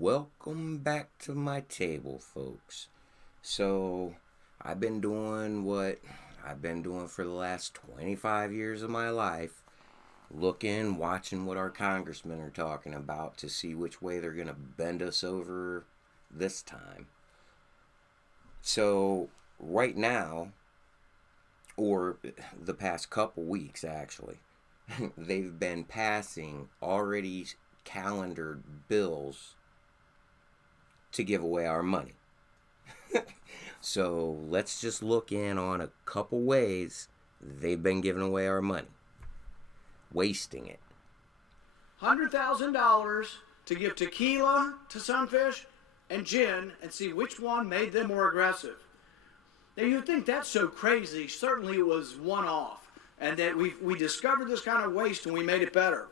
Welcome back to my table, folks. So, I've been doing what I've been doing for the last 25 years of my life, watching what our congressmen are talking about to see which way they're going to bend us over this time. So, right now, or the past couple weeks actually, they've been passing already calendared bills to give away our money. So let's just look in on a couple ways they've been giving away our money, wasting it. $100,000 to give tequila to Sunfish and gin and see which one made them more aggressive. Now you'd think that's so crazy. Certainly it was one-off, and that we discovered this kind of waste and we made it better.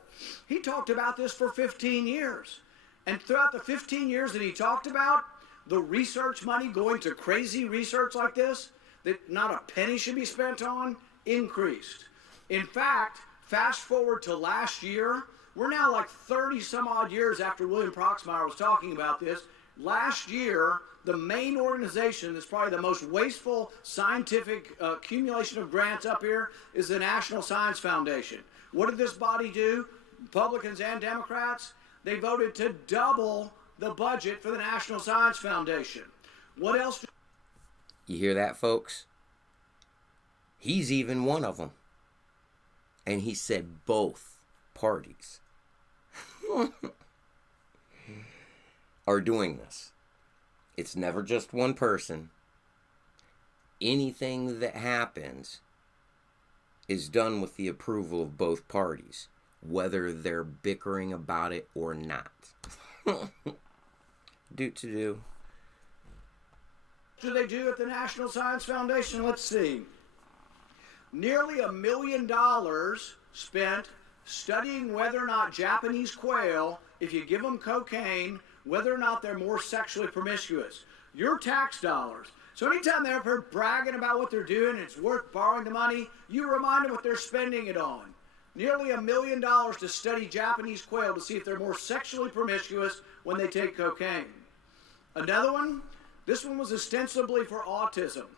He talked about this for 15 years. And throughout the 15 years that he talked about, the research money going to crazy research like this, that not a penny should be spent on, increased. In fact, fast forward to last year, we're now like 30 some odd years after William Proxmire was talking about this. Last year, the main organization that's probably the most wasteful scientific accumulation of grants up here is the National Science Foundation. What did this body do? Republicans and Democrats? They voted to double the budget for the National Science Foundation. What else? You hear that, folks? He's even one of them. And he said both parties are doing this. It's never just one person. Anything that happens is done with the approval of both parties, whether they're bickering about it or not. Do. What do they do at the National Science Foundation? Let's see. Nearly $1 million spent studying whether or not Japanese quail, if you give them cocaine, whether or not they're more sexually promiscuous. Your tax dollars. So anytime they're up here bragging about what they're doing, it's worth borrowing the money, you remind them what they're spending it on. Nearly $1 million to study Japanese quail to see if they're more sexually promiscuous when they take cocaine. Another one, this one was ostensibly for autism.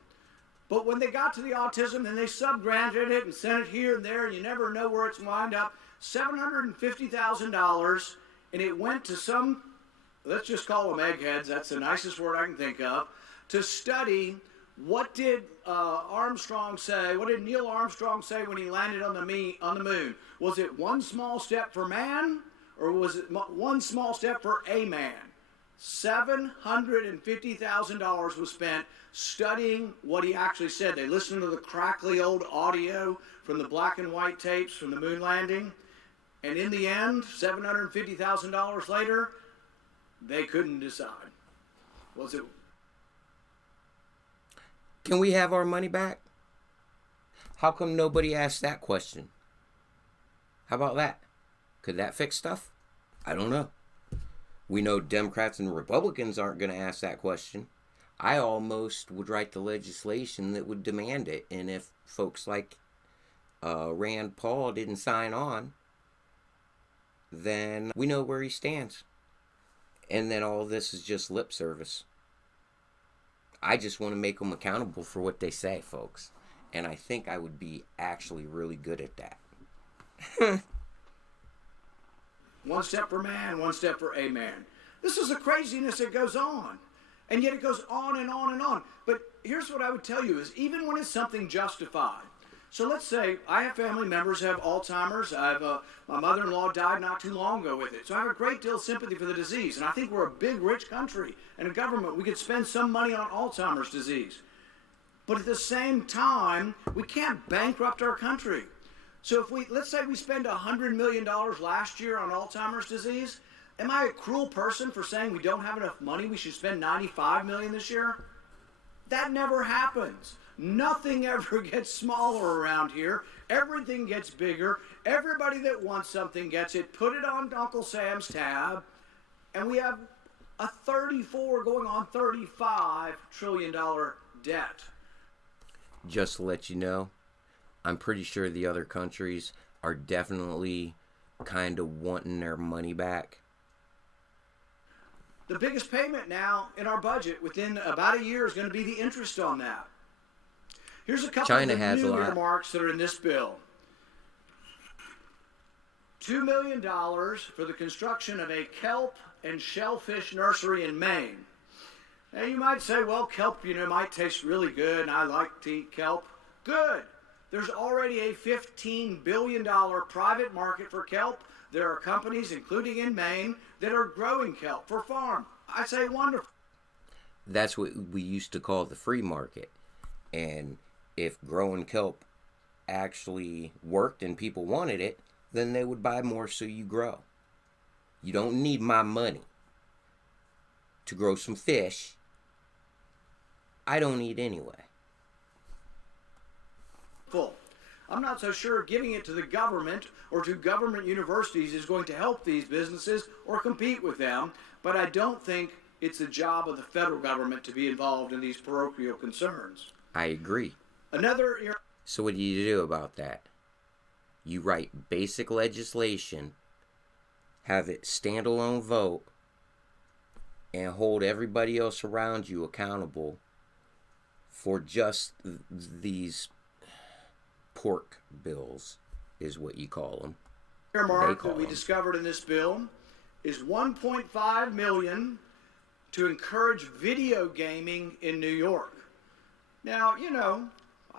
But when they got to the autism, then they subgranted it and sent it here and there, and you never know where it's wound up. $750,000, and it went to some, let's just call them eggheads, that's the nicest word I can think of, to study what did Armstrong say, what did Neil Armstrong say when he landed on the moon? Was it one small step for man, or was it one small step for a man? $750,000 was spent studying what he actually said. They listened to the crackly old audio from the black and white tapes from the moon landing, and in the end, $750,000 later, they couldn't decide. Was it? Can we have our money back? How come nobody asked that question? How about that? Could that fix stuff? I don't know. We know Democrats and Republicans aren't going to ask that question. I almost would write the legislation that would demand it. And if folks like Rand Paul didn't sign on, then we know where he stands. And then all this is just lip service. I just want to make them accountable for what they say, folks. And I think I would be actually really good at that. One step for man, one step for a man. This is the craziness that goes on. And yet it goes on and on and on. But here's what I would tell you is even when it's something justified. So let's say I have family members who have Alzheimer's. My mother-in-law died not too long ago with it. So I have a great deal of sympathy for the disease. And I think we're a big, rich country and a government. We could spend some money on Alzheimer's disease. But at the same time, we can't bankrupt our country. So if let's say we spend $100 million last year on Alzheimer's disease, am I a cruel person for saying we don't have enough money, we should spend $95 million this year? That never happens. Nothing ever gets smaller around here. Everything gets bigger. Everybody that wants something gets it. Put it on Uncle Sam's tab. And we have a 34 going on $35 trillion debt. Just to let you know, I'm pretty sure the other countries are definitely kind of wanting their money back. The biggest payment now in our budget within about a year is going to be the interest on that. Here's a couple China of the has a new lot. earmarks that are in this bill. $2 million for the construction of a kelp and shellfish nursery in Maine. Now you might say, well, kelp, might taste really good, and I like to eat kelp. Good. There's already a $15 billion private market for kelp. There are companies, including in Maine, that are growing kelp for farm. I say wonderful. That's what we used to call the free market. And if growing kelp actually worked and people wanted it, then they would buy more, so you grow. You don't need my money to grow some fish. I don't eat anyway. Full. I'm not so sure giving it to the government or to government universities is going to help these businesses or compete with them, but I don't think it's the job of the federal government to be involved in these parochial concerns. I agree. Another. So what do you do about that? You write basic legislation, have it standalone vote, and hold everybody else around you accountable for just these pork bills, is what you call them. Earmark that we discovered in this bill is $1.5 million to encourage video gaming in New York. Now,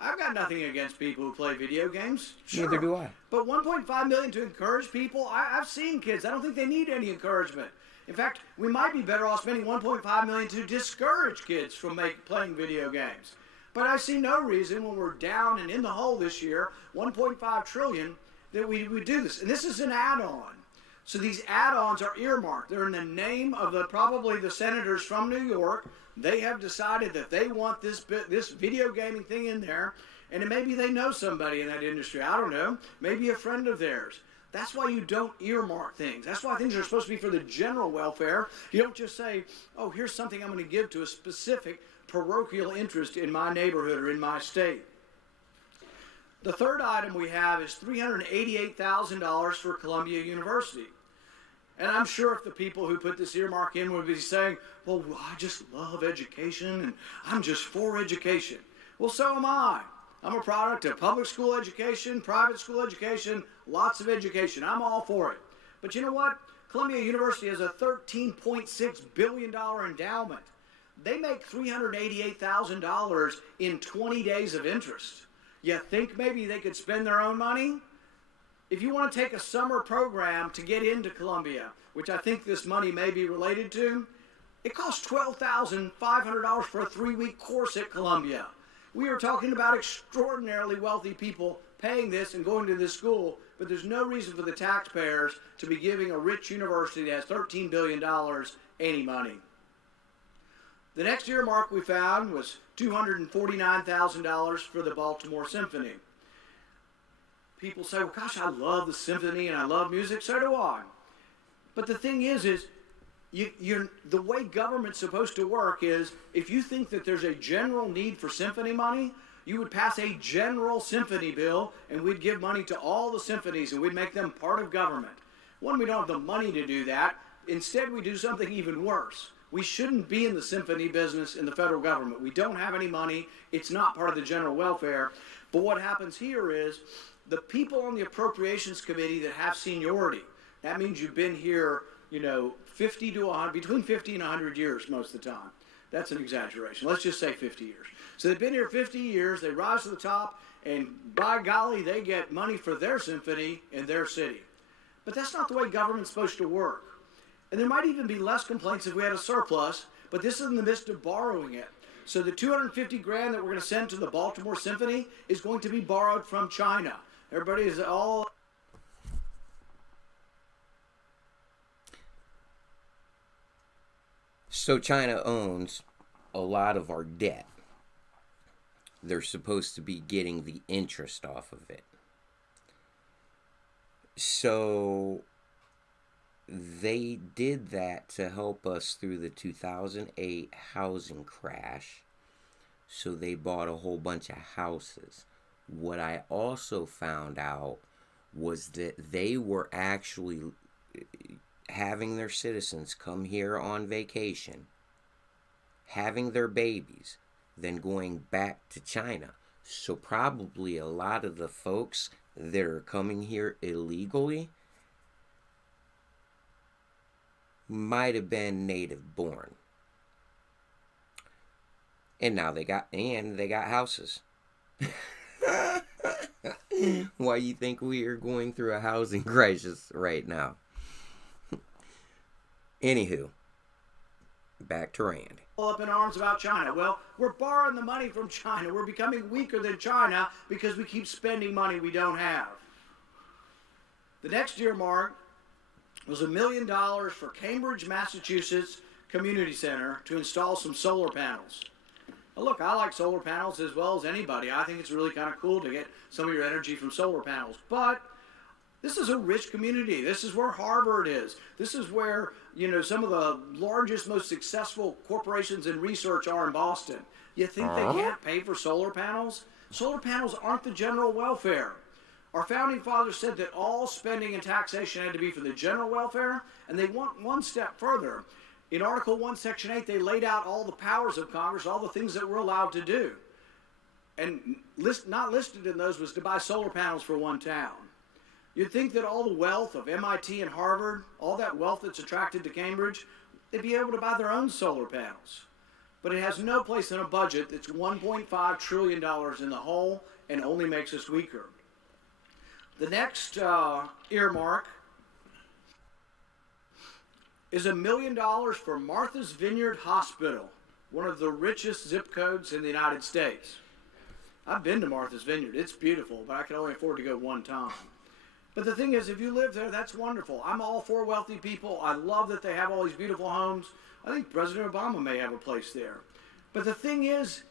I've got nothing against people who play video games. Sure. Neither do I. But $1.5 million to encourage people? I've seen kids. I don't think they need any encouragement. In fact, we might be better off spending $1.5 million to discourage kids from playing video games. But I see no reason when we're down and in the hole this year, $1.5 trillion, that we would do this. And this is an add-on. So these add-ons are earmarked. They're in the name of probably the senators from New York. They have decided that they want this video gaming thing in there, and maybe they know somebody in that industry. I don't know. Maybe a friend of theirs. That's why you don't earmark things. That's why things are supposed to be for the general welfare. You don't just say, oh, here's something I'm going to give to a specific parochial interest in my neighborhood or in my state. The third item we have is $388,000 for Columbia University. And I'm sure if the people who put this earmark in would be saying, well, I just love education and I'm just for education. Well, so am I. I'm a product of public school education, private school education, lots of education. I'm all for it. But you know what? Columbia University has a $13.6 billion endowment. They make $388,000 in 20 days of interest. You think maybe they could spend their own money? If you want to take a summer program to get into Columbia, which I think this money may be related to, it costs $12,500 for a 3-week course at Columbia. We are talking about extraordinarily wealthy people paying this and going to this school, but there's no reason for the taxpayers to be giving a rich university that has $13 billion any money. The next earmark we found was $249,000 for the Baltimore Symphony. People say, well, gosh, I love the symphony and I love music. So do I. But the thing is the way government's supposed to work is if you think that there's a general need for symphony money, you would pass a general symphony bill and we'd give money to all the symphonies and we'd make them part of government. One, we don't have the money to do that. Instead, we do something even worse. We shouldn't be in the symphony business in the federal government. We don't have any money. It's not part of the general welfare. But what happens here is the people on the Appropriations Committee that have seniority, that means you've been here, 50 to 100, between 50 and 100 years most of the time. That's an exaggeration. Let's just say 50 years. So they've been here 50 years, they rise to the top, and by golly, they get money for their symphony in their city. But that's not the way government's supposed to work. And there might even be less complaints if we had a surplus, but this is in the midst of borrowing it. So the $250,000 that we're going to send to the Baltimore Symphony is going to be borrowed from China. Everybody is all... So China owns a lot of our debt. They're supposed to be getting the interest off of it. So they did that to help us through the 2008 housing crash. So they bought a whole bunch of houses. What I also found out was that they were actually having their citizens come here on vacation, having their babies, then going back to China. So probably a lot of the folks that are coming here illegally might have been native born. And now they got houses. Why you think we are going through a housing crisis right now? Anywho, back to Randy. Up in arms about China. Well, we're borrowing the money from China. We're becoming weaker than China because we keep spending money we don't have. The next earmark was $1 million for Cambridge, Massachusetts Community Center to install some solar panels. Now look, I like solar panels as well as anybody. I think it's really kind of cool to get some of your energy from solar panels. But this is a rich community. This is where Harvard is. This is where, some of the largest, most successful corporations in research are in Boston. You think they can't pay for solar panels? Solar panels aren't the general welfare. Our founding fathers said that all spending and taxation had to be for the general welfare, and they went one step further. In Article 1, Section 8, they laid out all the powers of Congress, all the things that we're allowed to do. And not listed in those was to buy solar panels for one town. You'd think that all the wealth of MIT and Harvard, all that wealth that's attracted to Cambridge, they'd be able to buy their own solar panels. But it has no place in a budget that's $1.5 trillion in the hole and only makes us weaker. The next earmark is $1 million for Martha's Vineyard Hospital, one of the richest zip codes in the United States. I've been to Martha's Vineyard. It's beautiful, but I can only afford to go one time. But the thing is, if you live there, that's wonderful. I'm all for wealthy people. I love that they have all these beautiful homes. I think President Obama may have a place there. But the thing is,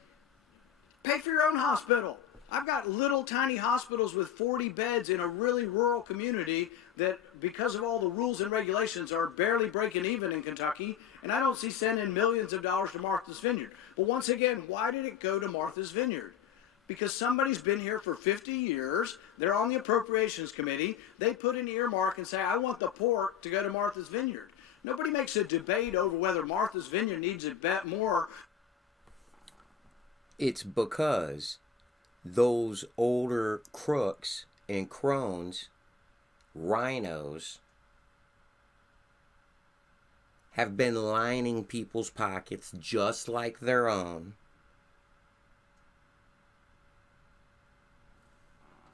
pay for your own hospital. I've got little tiny hospitals with 40 beds in a really rural community that, because of all the rules and regulations, are barely breaking even in Kentucky, and I don't see sending millions of dollars to Martha's Vineyard. But once again, why did it go to Martha's Vineyard? Because somebody's been here for 50 years, they're on the Appropriations Committee, they put an earmark and say, I want the pork to go to Martha's Vineyard. Nobody makes a debate over whether Martha's Vineyard needs it more. It's because those older crooks and crones, rhinos, have been lining people's pockets just like their own.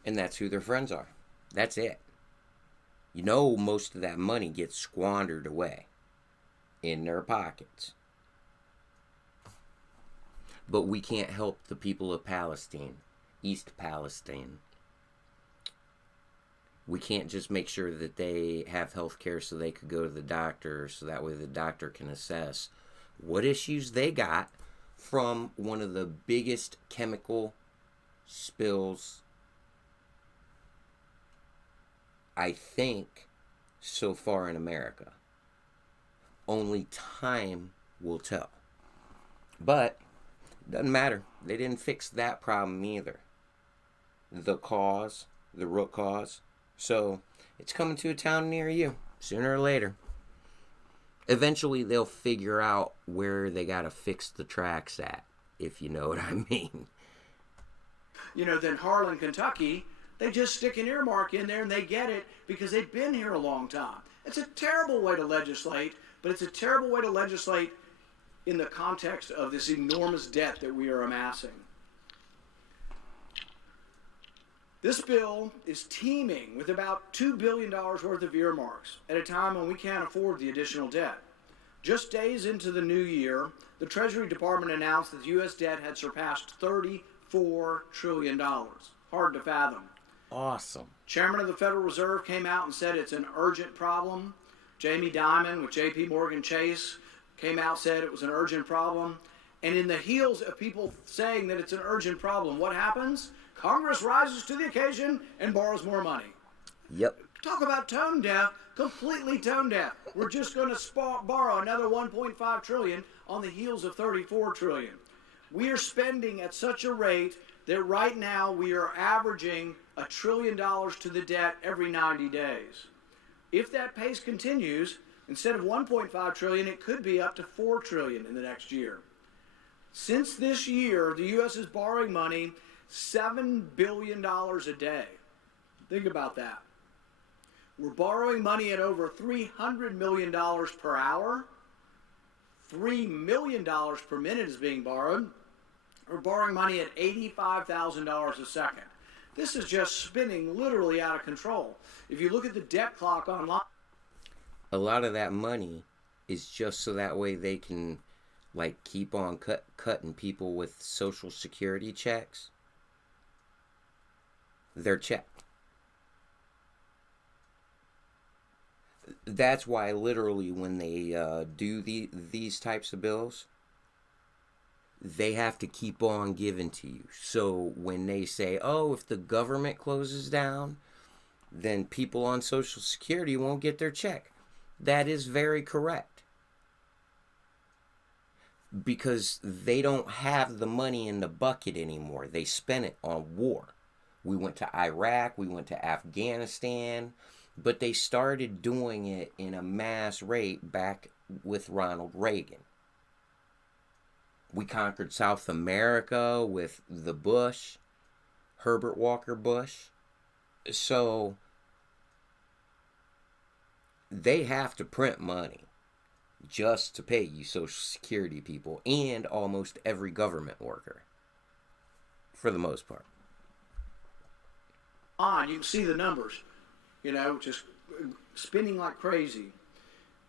And that's who their friends are. That's it. Most of that money gets squandered away in their pockets. But we can't help the people of Palestine, East Palestine. We can't just make sure that they have health care so they could go to the doctor, so that way the doctor can assess what issues they got from one of the biggest chemical spills, I think, so far in America. Only time will tell. But doesn't matter. They didn't fix that problem either. The root cause. So it's coming to a town near you, sooner or later. Eventually they'll figure out where they gotta fix the tracks at, if you know what I mean. Then Harlan, Kentucky, they just stick an earmark in there and they get it because they've been here a long time. It's a terrible way to legislate, but it's a terrible way to legislate in the context of this enormous debt that we are amassing. This bill is teeming with about $2 billion worth of earmarks at a time when we can't afford the additional debt. Just days into the new year, the Treasury Department announced that the U.S. debt had surpassed $34 trillion. Hard to fathom. Awesome. Chairman of the Federal Reserve came out and said it's an urgent problem. Jamie Dimon with J.P. Morgan Chase came out, said it was an urgent problem. And in the heels of people saying that it's an urgent problem, what happens? Congress rises to the occasion and borrows more money. Yep. Talk about tone deaf, completely tone deaf. We're just going to borrow another $1.5 trillion on the heels of $34 trillion. We are spending at such a rate that right now we are averaging $1 trillion to the debt every 90 days. If that pace continues, Instead of 1.5 trillion, it could be up to 4 trillion in the next year. Since this year, the U.S. is borrowing money $7 billion a day. Think about that. We're borrowing money at over $300 million per hour. $3 million per minute is being borrowed. We're borrowing money at $85,000 a second. This is just spinning literally out of control. If you look at the debt clock online, a lot of that money is just so that way they can like keep on cutting people with Social Security checks. Their check. That's why literally when they do these types of bills, they have to keep on giving to you. So when they say, oh, if the government closes down, then people on Social Security won't get their check. That is very correct. Because they don't have the money in the bucket anymore. They spent it on war. We went to Iraq, we went to Afghanistan, but they started doing it in a mass rate back with Ronald Reagan. We conquered South America with the Bush, Herbert Walker Bush. So they have to print money just to pay you Social Security people and almost every government worker, for the most part. You can see the numbers, just spinning like crazy.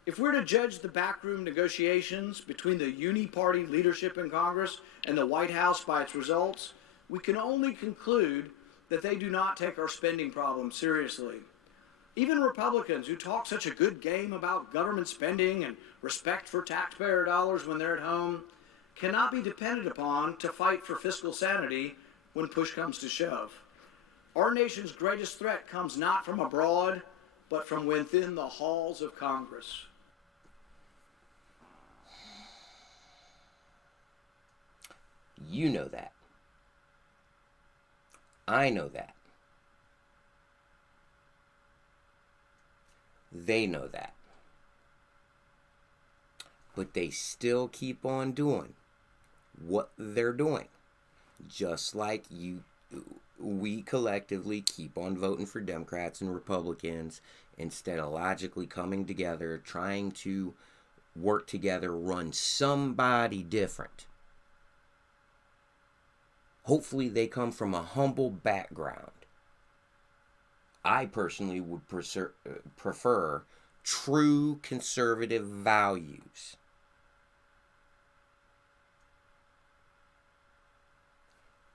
If we're to judge the backroom negotiations between the uni-party leadership in Congress and the White House by its results, we can only conclude that they do not take our spending problem seriously. Even Republicans who talk such a good game about government spending and respect for taxpayer dollars when they're at home cannot be depended upon to fight for fiscal sanity when push comes to shove. Our nation's greatest threat comes not from abroad, but from within the halls of Congress. You know that. I know that. They know that. But they still keep on doing what they're doing. Just like we collectively keep on voting for Democrats and Republicans instead of logically coming together, trying to work together, run somebody different. Hopefully they come from a humble background. I personally would prefer true conservative values.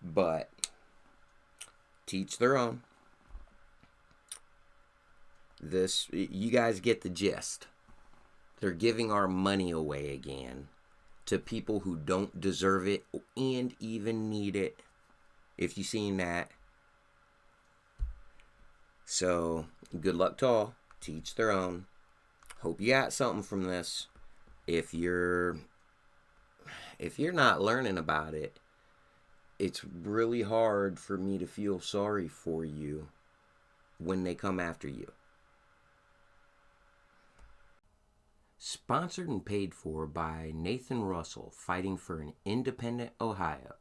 But teach their own. You guys get the gist. They're giving our money away again to people who don't deserve it and even need it. If you've seen that. So, good luck to all. To each their own. Hope you got something from this. If you're not learning about it, it's really hard for me to feel sorry for you when they come after you. Sponsored and paid for by Nathan Russell, fighting for an independent Ohio.